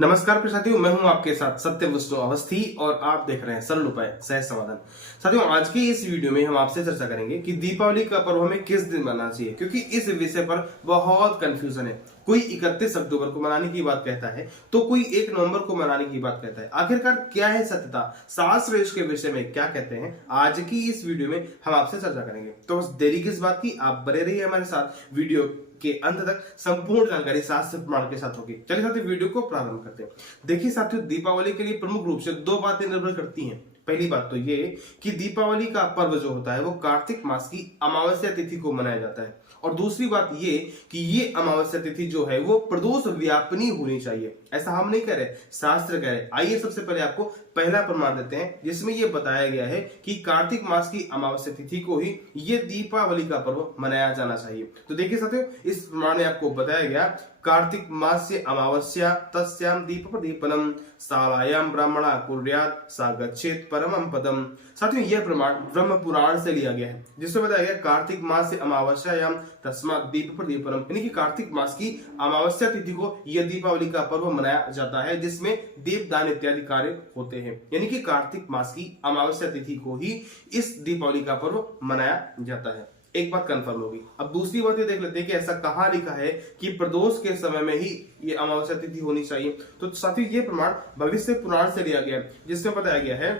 नमस्कार प्रिय साथियों, मैं हूं आपके साथ सत्य विष्णु अवस्थी और आप देख रहे हैं सरल उपाय सहज समाधान। साथियों, आज की इस वीडियो में हम आपसे चर्चा करेंगे कि दीपावली का पर्व हमें किस दिन मनाना चाहिए, क्योंकि इस विषय पर बहुत कंफ्यूजन है। कोई 31 अक्टूबर को मनाने की बात कहता है तो कोई 1 नवंबर को मनाने की बात कहता है। आखिरकार क्या है सत्यता, शास्त्र इसके विषय में क्या कहते हैं, आज की इस वीडियो में हम आपसे चर्चा करेंगे। तो बस देरी किस बात की, आप बने रहिए हमारे साथ। वीडियो के अंत तक संपूर्ण जानकारी शास्त्र प्रमाण के साथ होगी। चलिए साथियों, वीडियो को प्रारंभ करते हैं। देखिए साथियों, दीपावली के लिए प्रमुख रूप से दो बातें निर्भर करती हैं। पहली बात तो ये कि दीपावली का पर्व जो होता है वो कार्तिक मास की अमावस्या तिथि को मनाया जाता है, और दूसरी बात ये कि ये अमावस्या तिथि जो है वो प्रदोष व्यापनी होनी चाहिए। ऐसा हम नहीं कह रहे, शास्त्र कह रहे। आइए सबसे पहले आपको पहला प्रमाण देते हैं, जिसमें ये बताया गया है कि कार्तिक मास की अमावस्या तिथि को ही ये दीपावली का पर्व मनाया जाना चाहिए। तो देखिए साथियों, इस प्रमाण में आपको बताया गया, कार्तिक मास से अमावस्या तस्याम दीप प्रदीपनम सालायाम ब्राह्मणा कुर्यात सा गच्छेत परमम पदम। साथियों, यह प्रमाण ब्रह्म पुराण से लिया गया है, जिसमें बताया गया कार्तिक मास से अमावस्यायाम तस्मात् दीप प्रदीपनम, यानी कि कार्तिक मास की अमावस्या तिथि को यह दीपावली का पर्व मनाया जाता है, जिसमें दीपदान इत्यादि कार्य होते हैं। यानी कि कार्तिक मास की अमावस्या तिथि को ही इस दीपावली का पर्व मनाया जाता है। एक बात कंफर्म होगी। अब दूसरी बात ये देख लेते हैं कि ऐसा कहाँ लिखा है कि प्रदोष के समय में ही ये अमावस्या तिथि होनी चाहिए। तो साथियों, ये प्रमाण भविष्य पुराण से लिया गया है, जिसमें बताया गया है,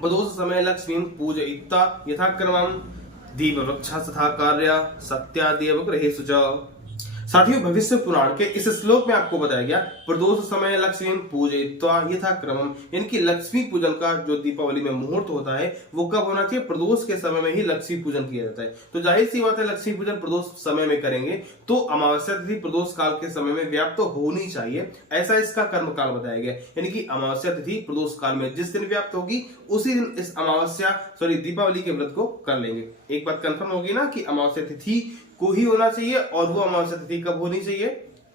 प्रदोष समय लक्ष्मी पूजयित्वा यथाक्रमं दीप वृक्षा तथा कार्य सत्यादेव गृहेषु च। साथियों, भविष्य पुराण के इस श्लोक में आपको बताया गया, प्रदोष समय लक्ष्मी पूजयित्वा यथाक्रमम, यानी कि लक्ष्मी पूजन का जो दीपावली में मुहूर्त होता है वो कब होना चाहिए, प्रदोष के समय में ही लक्ष्मी पूजन किया जाता है। तो जाहिर सी बात है, लक्ष्मी पूजन प्रदोष समय में करेंगे तो अमावस्या तिथि प्रदोष काल के समय में व्याप्त तो होनी चाहिए, ऐसा इसका कर्म काल बताया गया। यानी कि अमावस्या तिथि प्रदोष काल में जिस दिन व्याप्त होगी उसी दिन इस दीपावली के व्रत को कर लेंगे। एक बात कंफर्म होगी ना कि अमावस्या तिथि को ही होना चाहिए, और वो अमावस्या तिथि कब होनी चाहिए,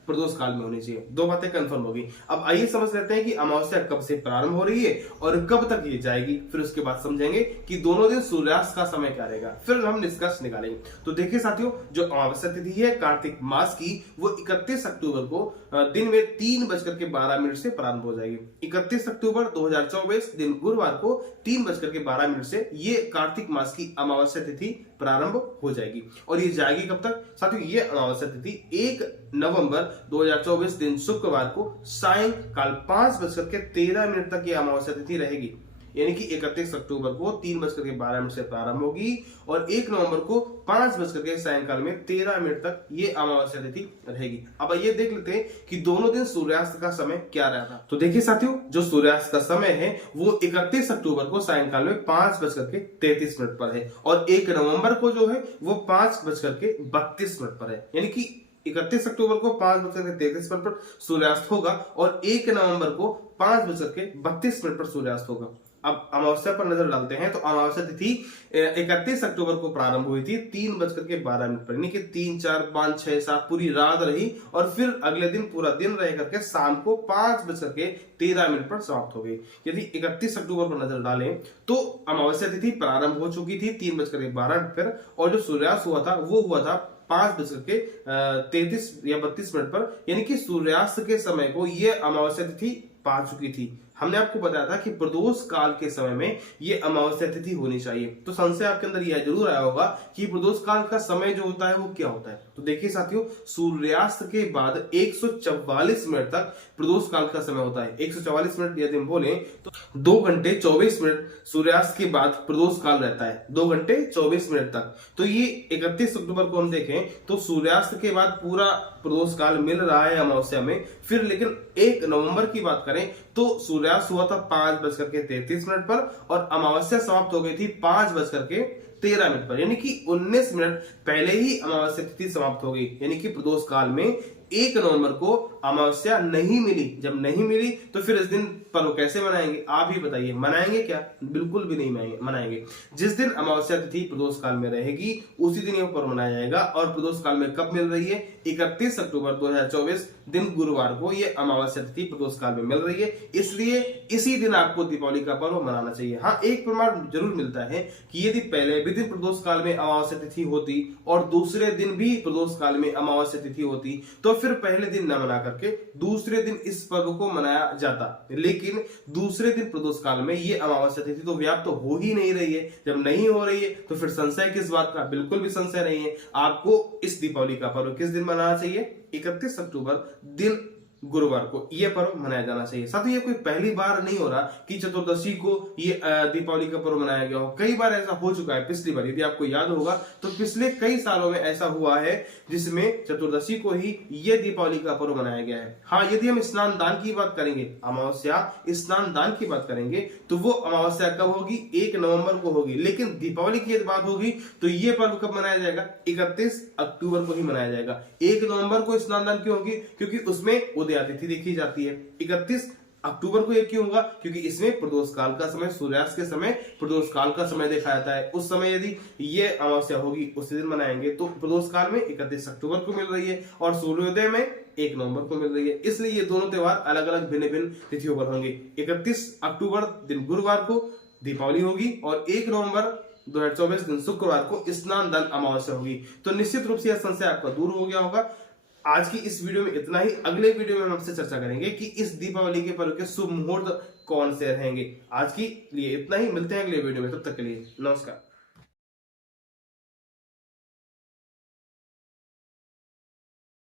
प्रदोष काल में होनी चाहिए। दो बातें कंफर्म होगी। अब आइए समझ लेते हैं कि अमावस्या कब से प्रारंभ हो रही है और कब तक ये जाएगी। फिर उसके बाद समझेंगे कि दोनों दिन सूर्यास्त का समय क्या रहेगा, फिर हम निष्कर्ष निकालेंगे। तो देखिए साथियों, जो अमावस्या तिथि है कार्तिक मास की, वो 31 अक्टूबर को दिन में 3:12 से प्रारंभ हो जाएगी। 31 अक्टूबर 2024 दिन गुरुवार को 3:12 से ये कार्तिक मास की अमावस्या तिथि प्रारंभ हो जाएगी। और ये जाएगी कब तक साथियों, ये अमावस्या तिथि 1 नवंबर 2024 दिन शुक्रवार को सायंकाल 5:13 तक ये अमावस्या तिथि रहेगी। यानी कि 31 अक्टूबर को 3:12 से प्रारंभ होगी और 1 नवंबर को 5 सायंकाल में 13 तक ये अमावस्या तिथि रहेगी। अब ये देख लेते हैं कि दोनों दिन सूर्यास्त का समय क्या रहता। तो देखिए साथियों, जो सूर्यास्त का समय है वो 31 अक्टूबर को सायंकाल में 5:33 पर है, और 1 नवंबर को जो है वो 5:32 पर है। यानी कि 31 अक्टूबर को 5:33 पर सूर्यास्त होगा और 1 नवंबर को 5:32 पर सूर्यास्त होगा। अब अमावस्या पर नजर डालते हैं। तो अमावस्या तिथि 31 अक्टूबर को प्रारंभ हुई थी 3:12 पर, यानी कि 3, 4, 5, 6, 7 पूरी रात रही, और फिर अगले दिन पूरा दिन रह करके शाम को 5:13 पर समाप्त हो गई। यदि 31 अक्टूबर पर नजर डालें तो अमावस्या तिथि प्रारंभ हो चुकी थी 3:12 पर, और जो सूर्यास्त हुआ था वो हुआ था 5:33 या 32 पर। यानी कि सूर्यास्त के समय को ये अमावस्या तिथि पा चुकी थी। हमने आपको बताया था कि प्रदोष काल के समय में ये अमावस्या तिथि होनी चाहिए। तो संशय आपके अंदर यह जरूर आया होगा कि प्रदोष काल का समय जो होता है वो क्या होता है। तो देखिए साथियों, सूर्यास्त के बाद 144 मिनट तक प्रदोष काल का समय होता है। 144 मिनट यदि हम बोले तो 2 घंटे 24 मिनट सूर्यास्त के बाद प्रदोष काल रहता है, 2 घंटे 24 मिनट तक। तो ये 31 अक्टूबर को हम देखें तो सूर्यास्त के बाद पूरा प्रदोष काल मिल रहा है अमावस्या में। फिर लेकिन 1 नवंबर की बात करें तो सूर्यास्त हुआ था 5:33 पर, और अमावस्या समाप्त हो गई थी 5:13 पर। यानी कि 19 मिनट पहले ही अमावस्या तिथि समाप्त हो गई। यानी कि प्रदोष काल में 1 नवंबर को अमावस्या नहीं मिली। जब नहीं मिली तो फिर इस दिन पर्व कैसे मनाएंगे, आप ही बताइए। मनाएंगे क्या? बिल्कुल भी नहीं मनाएंगे। जिस दिन अमावस्या तिथि प्रदोष काल में रहेगी उसी दिन यह पर्व मनाया जाएगा। और प्रदोष काल में कब मिल रही है? 31 अक्टूबर 2024 दिन गुरुवार को ये अमावस्या तिथि प्रदोष काल में मिल रही है, इसलिए इसी दिन आपको दीपावली का पर्व मनाना चाहिए। हाँ, एक प्रमाण जरूर मिलता है कि यदि पहले भी दिन प्रदोष काल में अमावस्या तिथि होती और दूसरे दिन भी प्रदोष काल में अमावस्या तिथि होती तो फिर पहले दिन न मना करके दूसरे दिन इस पर्व को मनाया जाता, लेकिन दूसरे दिन प्रदोष काल में ये अमावस्या तिथि तो व्याप्त तो हो ही नहीं रही है। जब नहीं हो रही है तो फिर संशय किस बात का? बिल्कुल भी संशय नहीं है। आपको इस दीपावली का पर्व किस दिन मनाना चाहिए? 31 अक्टूबर दिन गुरुवार को यह पर्व मनाया जाना चाहिए। साथ ही ये कोई पहली बार नहीं हो रहा कि चतुर्दशी को ये दीपावली का पर्व मनाया गया हो, कई बार ऐसा हो चुका है। पिछली बार यदि आपको याद होगा तो पिछले कई सालों में ऐसा हुआ है जिसमें चतुर्दशी को ही ये दीपावली का पर्व मनाया गया है। हाँ, यदि हम स्नान दान की बात करेंगे, अमावस्या स्नान दान की बात करेंगे तो वो अमावस्या कब होगी? 1 नवंबर को होगी। लेकिन दीपावली की यदि बात होगी तो ये पर्व कब मनाया जाएगा? 31 अक्टूबर को ही मनाया जाएगा। 1 नवंबर को स्नान दान क्यों होगी? क्योंकि उसमें तिथि देखी जाती है। 31 अक्टूबर को यह क्यों होगा? क्योंकि इसमें प्रदोष काल का समय, सूर्यास्त के समय प्रदोष काल का समय देखा जाता है। उस समय यदि ये अमावस्या होगी उसी दिन मनाएंगे तो प्रदोष काल में 31 अक्टूबर को मिल रही है और सूर्योदय में 1 नवंबर को मिल रही है। इसलिए ये दोनों त्योहार अलग अलग भिन्न भिन्न तिथियों पर होंगे। 31 अक्टूबर दिन गुरुवार को दीपावली होगी और 1 नवंबर 2024 दिन शुक्रवार को स्नान दान अमावस्या होगी। तो निश्चित रूप से यह संशय आपका दूर हो गया होगा। आज की इस वीडियो में इतना ही। अगले वीडियो में हम आपसे चर्चा करेंगे कि इस दीपावली के पर्व के शुभ मुहूर्त कौन से रहेंगे। आज के लिए इतना ही, मिलते हैं अगले वीडियो में, तब तक के लिए नमस्कार।